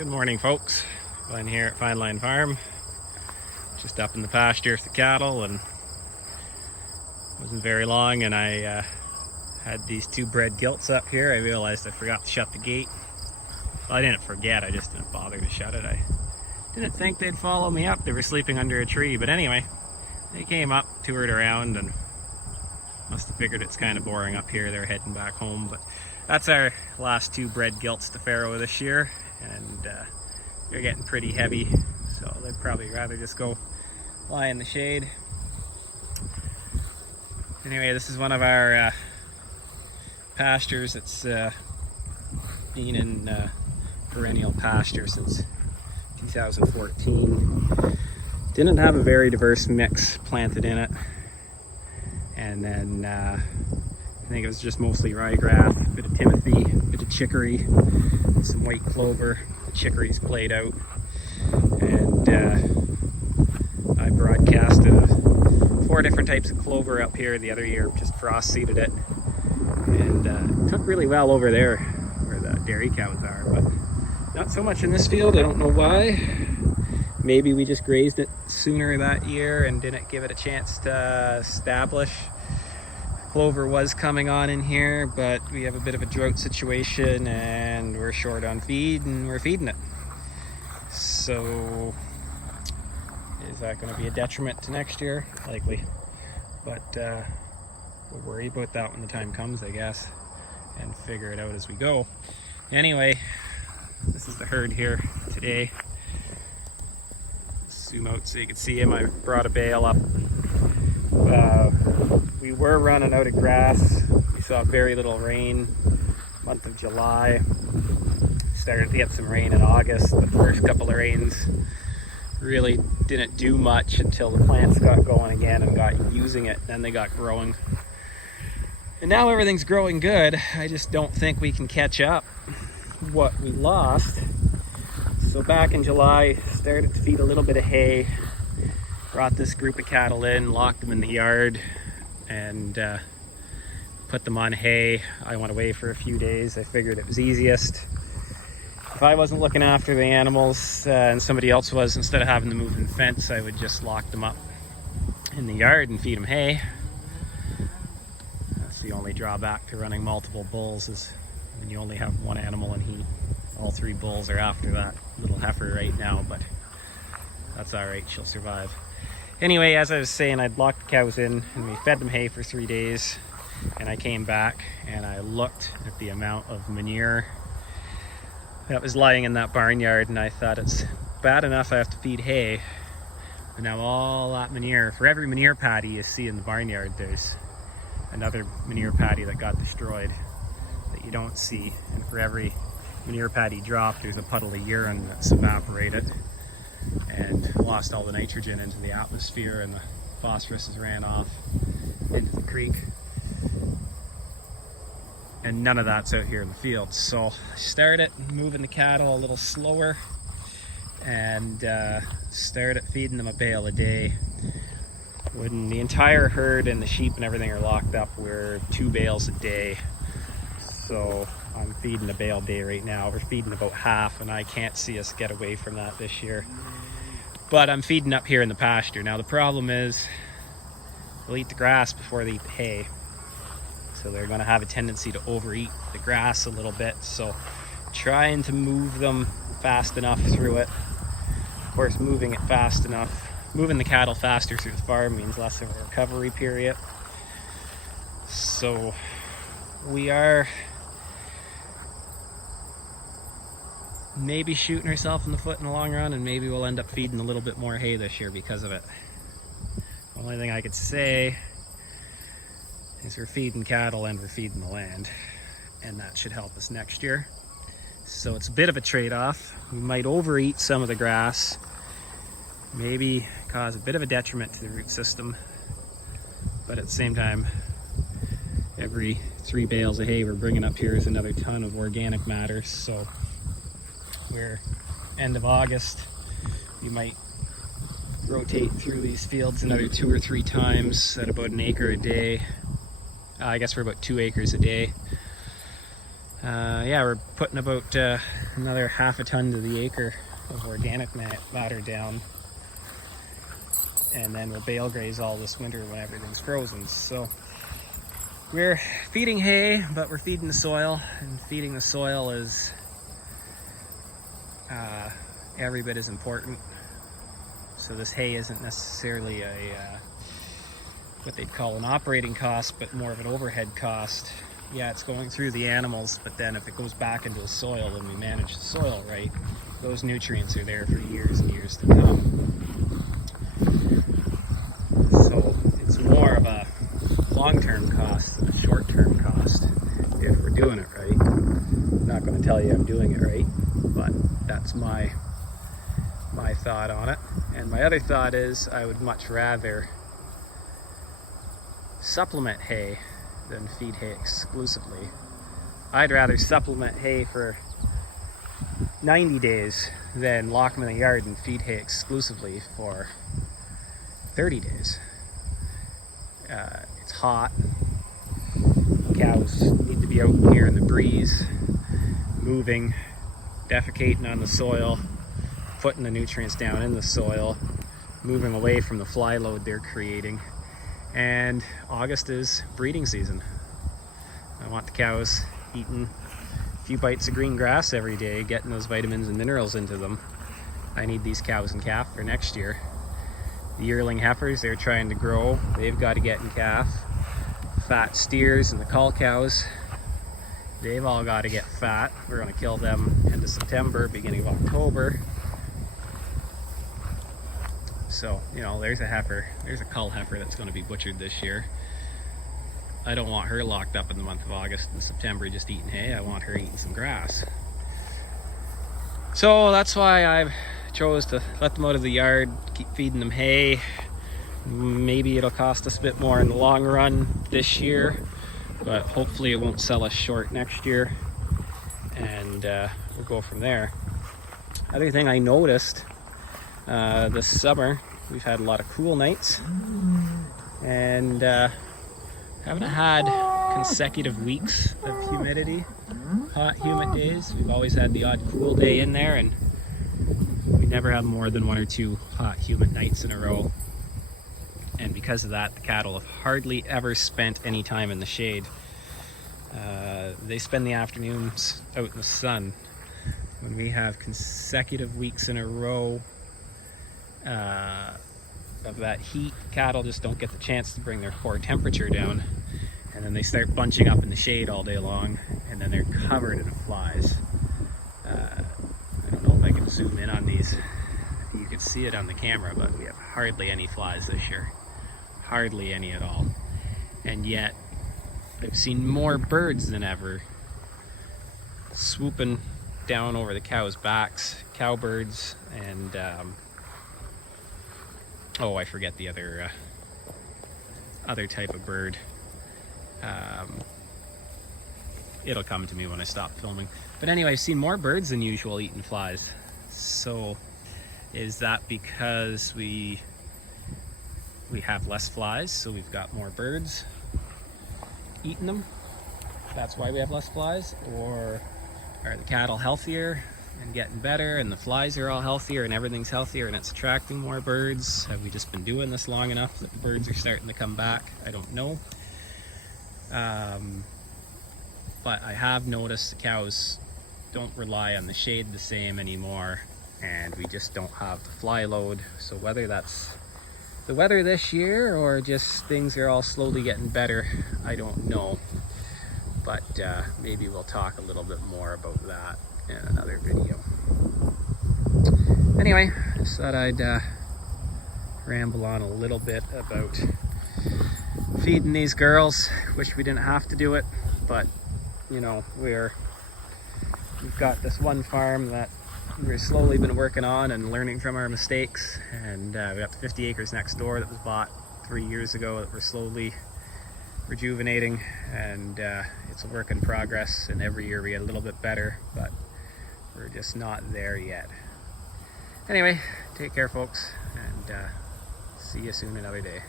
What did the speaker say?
Good morning, folks. Glenn here at Fine Line Farm. Just up in the pasture with the cattle, and wasn't very long and I had these two bred gilts up here. I realized I forgot to shut the gate. Well, I didn't forget, I just didn't bother to shut it. I didn't think they'd follow me up. They were sleeping under a tree, but anyway, they came up, toured around, and must have figured it's kind of boring up here. They're heading back home, but that's our last two bred gilts to farrow this year, and they're getting pretty heavy, so they'd probably rather just go lie in the shade. Anyway, this is one of our pastures that's been in perennial pasture since 2014. Didn't have a very diverse mix planted in it, and then I think it was just mostly ryegrass, a bit of timothy, a bit of chicory, and some white clover. The chicory's played out, and I broadcasted 4 different types of clover up here the other year, just frost seeded it, and it took really well over there where the dairy cows are, but not so much in this field. I don't know why. Maybe we just grazed it sooner that year and didn't give it a chance to establish. Clover was coming on in here, but we have a bit of a drought situation and we're short on feed and we're feeding it. So is that going to be a detriment to next year? Likely, but we'll worry about that when the time comes, I guess, and figure it out as we go. Anyway, this is the herd here today. Zoom out so you can see him. I brought a bale up. We were running out of grass. We saw very little rain month of July. Started to get some rain in August. The first couple of rains really didn't do much until the plants got going again and got using it. Then they got growing. And now everything's growing good. I just don't think we can catch up what we lost. So back in July, started to feed a little bit of hay. Brought this group of cattle in, locked them in the yard, and put them on hay. I went away for a few days. I figured it was easiest. If I wasn't looking after the animals and somebody else was, instead of having to move the fence, I would just lock them up in the yard and feed them hay. That's the only drawback to running multiple bulls, is when you only have one animal in heat. All 3 bulls are after that little heifer right now, but that's all right, she'll survive. Anyway, as I was saying, I'd locked the cows in and we fed them hay for 3 days, and I came back and I looked at the amount of manure that was lying in that barnyard, and I thought, it's bad enough I have to feed hay, but now all that manure, for every manure paddy you see in the barnyard, there's another manure paddy that got destroyed that you don't see, and for every manure paddy drop, there's a puddle of urine that's evaporated and lost all the nitrogen into the atmosphere, and the phosphorus has ran off into the creek, and none of that's out here in the field. So I started moving the cattle a little slower and started feeding them a bale a day. When the entire herd and the sheep and everything are locked up, we're 2 bales a day. So I'm feeding a bale a day right now. We're feeding about half, and I can't see us get away from that this year. But I'm feeding up here in the pasture. Now the problem is they'll eat the grass before they eat the hay. So they're gonna have a tendency to overeat the grass a little bit. So trying to move them fast enough through it. Of course, moving it fast enough, moving the cattle faster through the farm means less of a recovery period. So we are maybe shooting herself in the foot in the long run, and maybe we'll end up feeding a little bit more hay this year because of it. The only thing I could say is we're feeding cattle and we're feeding the land, and that should help us next year. So it's a bit of a trade-off. We might overeat some of the grass, maybe cause a bit of a detriment to the root system, but at the same time, every 3 bales of hay we're bringing up here is another ton of organic matter. So we're end of August, we might rotate through these fields another 2 or 3 times at about 1 acre a day. I guess we're about 2 acres a day. Yeah, we're putting about another half a ton to the acre of organic matter down, and then we'll bale graze all this winter when everything's frozen. So we're feeding hay, but we're feeding the soil, and feeding the soil is every bit as important. So this hay isn't necessarily what they'd call an operating cost, but more of an overhead cost. Yeah, it's going through the animals, but then if it goes back into the soil and we manage the soil right, those nutrients are there for years and years to come. So it's more of a long-term cost than a short-term cost if we're doing it right. I'm not going to tell you I'm doing it right, but that's my thought on it. And my other thought is I would much rather supplement hay than feed hay exclusively. I'd rather supplement hay for 90 days than lock them in the yard and feed hay exclusively for 30 days. It's hot. Cows need to be out here in the breeze, moving, defecating on the soil, putting the nutrients down in the soil, moving away from the fly load they're creating. And August is breeding season. I want the cows eating a few bites of green grass every day, getting those vitamins and minerals into them. I need these cows in calf for next year. The yearling heifers, they're trying to grow. They've got to get in calf. Fat steers and the cull cows, they've all got to get fat. We're going to kill them end of September, beginning of October. So, you know, there's a heifer, there's a cull heifer that's going to be butchered this year. I don't want her locked up in the month of August and September just eating hay. I want her eating some grass. So that's why I chose to let them out of the yard, keep feeding them hay. Maybe it'll cost us a bit more in the long run this year, but hopefully it won't sell us short next year, and we'll go from there. Other thing I noticed this summer, we've had a lot of cool nights, and haven't had consecutive weeks of humidity, hot humid days. We've always had the odd cool day in there, and we never have more than 1 or 2 hot humid nights in a row. And because of that, the cattle have hardly ever spent any time in the shade. They spend the afternoons out in the sun. When we have consecutive weeks in a row of that heat, cattle just don't get the chance to bring their core temperature down, and then they start bunching up in the shade all day long, and then they're covered in flies. I don't know if I can zoom in on these. You can see it on the camera, but we have hardly any flies this year. Hardly any at all. And yet I've seen more birds than ever swooping down over the cows' backs, cowbirds, and oh, I forget the other type of bird. It'll come to me when I stop filming. But anyway, I've seen more birds than usual eating flies. So is that because we have less flies, so we've got more birds eating them? That's why we have less flies? Or are the cattle healthier and getting better, and the flies are all healthier and everything's healthier and it's attracting more birds? Have we just been doing this long enough that the birds are starting to come back? I don't know. But I have noticed the cows don't rely on the shade the same anymore, and we just don't have the fly load. So whether that's the weather this year or just things are all slowly getting better, I don't know. But maybe we'll talk a little bit more about that in another video. Anyway, just thought I'd ramble on a little bit about feeding these girls. Wish we didn't have to do it, but you know, we've got this one farm that we've slowly been working on and learning from our mistakes, and we got the 50 acres next door that was bought 3 years ago that we're slowly rejuvenating, and it's a work in progress, and every year we get a little bit better, but we're just not there yet. Anyway, take care folks, and see you soon another day.